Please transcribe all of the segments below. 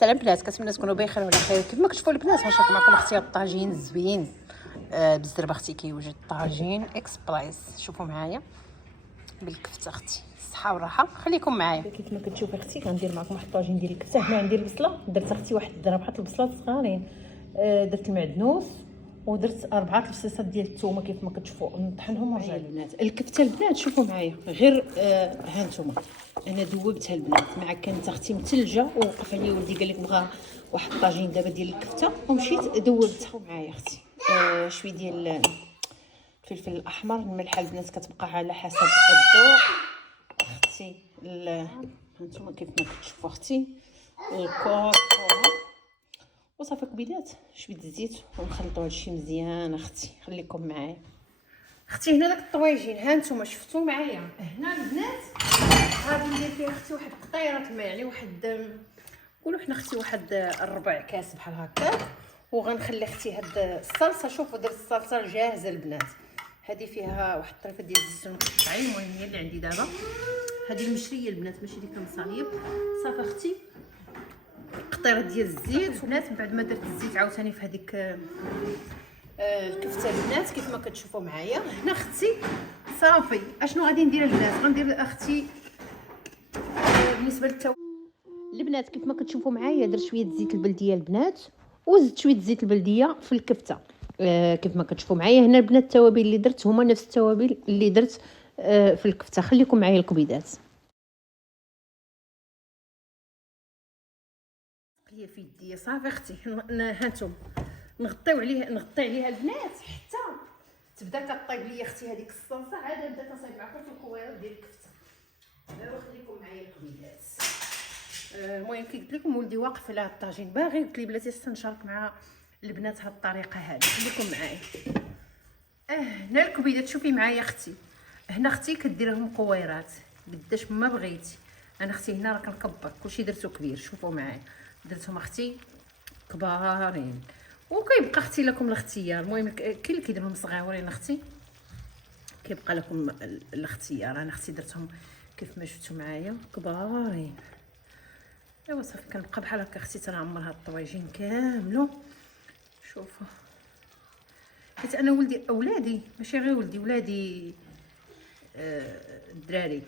سلام بنات، كنتمنى تكونوا بخير وعلى خير. كيف ما كتشوفوا البنات غنشارك معكم اختي الطاجين الزوين بالزربه. اختي كيوجد طاجين اكسبريس، شوفوا معايا بالكفته اختي، الصحه والراحه. خليكم معايا. كيف ما كتشوفوا اختي غندير معكم واحد الطاجين ديال الكفته. هنا عندي البصله، درت اختي واحد ربعه البصلات صغارين، درت المعدنوس ودرت 4 الفصيصات ديال الثومه كيف ما كتشوفوا، نطحنهم ونرجع البنات. الكفته البنات شوفوا معايا غير ها انتم، انا ذوبتها البنات مع كانت اختي متلجه، ووقف عليا ولدي قال لك بغا واحد الطاجين دابا ديال الكفته، ومشيت ذوبتها معايا اختي. شويه ديال الفلفل الاحمر، الملحه البنات كتبقى على حسب الذوق اختي. هانتوما كيف ما كتشوفوا اختي الكركم وصافي كبيدات، شويه الزيت ونخلطوا هادشي مزيان اختي. خليكم معايا اختي. هنا داك الطواجين ها نتوما شفتوا معايا. هنا البنات غادي ندير فيها اختي واحد قطيره الماء، يعني واحد قولوا حنا اختي واحد ربع كاس بحال هكا، وغنخلي اختي هاد الصلصه. شوفوا درت الصلصه جاهزه البنات، هذه فيها واحد الطريفه ديال الزيتون مقطعين، المهم هي اللي عندي دابا. هذه المشريه البنات ماشي ديك المصايب. صافي اختي قطيره ديال الزيت البنات. من بعد ما درت الزيت عاوتاني في هذيك الكفته البنات كيف ما كتشوفوا معايا. هنا اختي صافي اشنو غادي ندير البنات؟ غندير اختي بالنسبه البنات كيف ما كتشوفوا معايا درت شويه زيت البلديه البنات، وزدت شويه زيت البلديه في الكفته. كيف ما كتشوفوا معايا هنا البنات التوابل اللي درت هما نفس التوابل اللي درت في الكفته. خليكم معايا الكبيدات. هي في يدي صافي اختي. هانتم نغطي عليها البنات حتى تبدا كطيب ليا اختي هذيك الصلصه. عاد نبدا كنصايب معكم في الكويرات ديال الكفته. دابا خليكم معايا الكبيدات. المهم كي قلت لكم ولدي واقف على الطاجين باغي، قلت لي بلاتي نشارك مع البنات هاد الطريقه هذه. خليكم معايا. هنا الكبيدات شوفي معايا اختي. هنا اختي كديرهم قويرات قداش ما بغيتي. انا اختي هنا راه كنكبر كلشي درتو كبير. شوفوا معايا درتهم اختي كبارين، وكيبقى اختي لكم الاختيار. المهم كاين اللي كيديرهم صغيورين اختي، كيبقى لكم الاختيار. انا اختي درتهم كيف ما شفتوا معايا كبارين. ايوا صافي كنبقى بحال هكا اختي تنعمر هاد الطواجين كاملو. شوفوا حيت انا اولادي ماشي غير ولدي الدراري،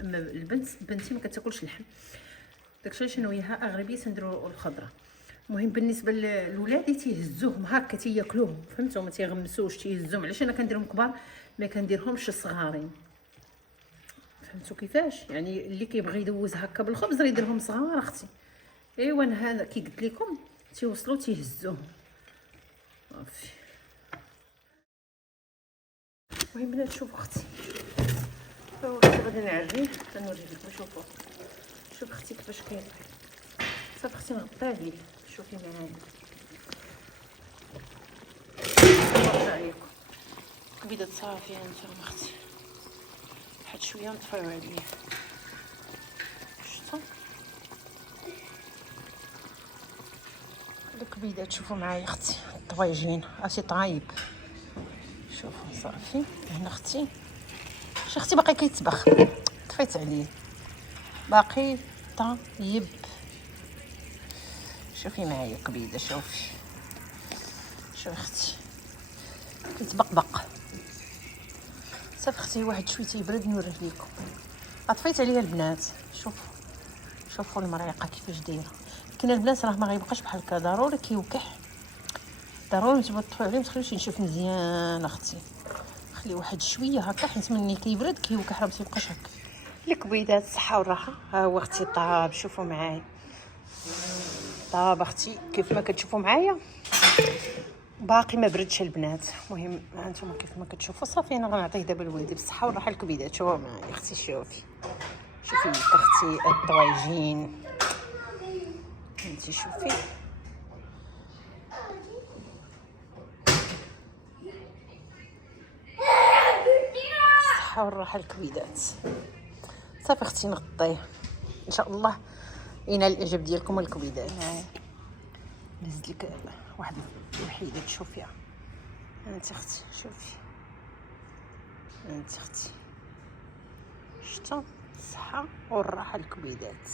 اما بنتي ما كتاكلش اللحم، داكشي شنو وياها اغلبيه تنديروا الخضره. المهم بالنسبه لولادي تيهزوهم هكا تياكلوهم، فهمتوا؟ ما تيغمسوش، تيهزوهم. علاش انا كنديرهم كبار ما كنديرهمش صغارين، فهمتوا كيفاش؟ يعني اللي كيبغي يدوز هكا بالخبز راه يديرهم صغار اختي. ايوا انا هذا كي قلت لكم تيوصلوا تيهزوهم صافي. المهم بنات شوفوا اختي، غادي نعري تنوري لكم. شوفوا شوف اختي كيفاش كاين. صافي اختي نغطي عليه. شوفي معايا نغطي عليكم كبيدات صافي. هانتوما اختي واحد شويه نطفيو عليه. شفتوا الكبيدات؟ شوفوا معايا اختي الطواجين راسي طايب. شوفوا صافي. هنا اختي شي اختي باقي كيتبخ، طفيت عليه باقي طايب. شوفي معايا كبيده، شوفي اختي كيتبقبق. صافي اختي واحد شويه تيبرد نوريه لكم. طفيت عليها البنات. شوفوا المريقه كيفاش دايره. كاين البنات راه ما غيبقاش بحال هكا، ضروري كيوكح، ضروري تبطحوا عليه، ما تخليوش ينشف مزيان اختي. خلي واحد شويه هكا حيت ملي كيبرد كيوكح راه ما تيبقاش هكا. الكبيدات الصحه والراحه. ها هو اختي طاب. شوفوا معايا طاب اختي كيف ما كتشوفوا معايا، باقي ما بردش البنات. المهم هانتوما كيف ما كتشوفوا. صافي انا غنعطيه دابا لولدي بالصحه والراحه. الكبيدات شوفوا معايا اختي. شوفي لك اختي الطواجين انتي. شوفي الصحه والراحه الكبيدات. صافي اختي نغطيه ان شاء الله ينال الاعجاب ديالكم الكبيدات. نزيد لك واحد الوحيده تشوفيها. انت اختي شوفي، انت اختي شتا الصحه والراحه الكبيدات.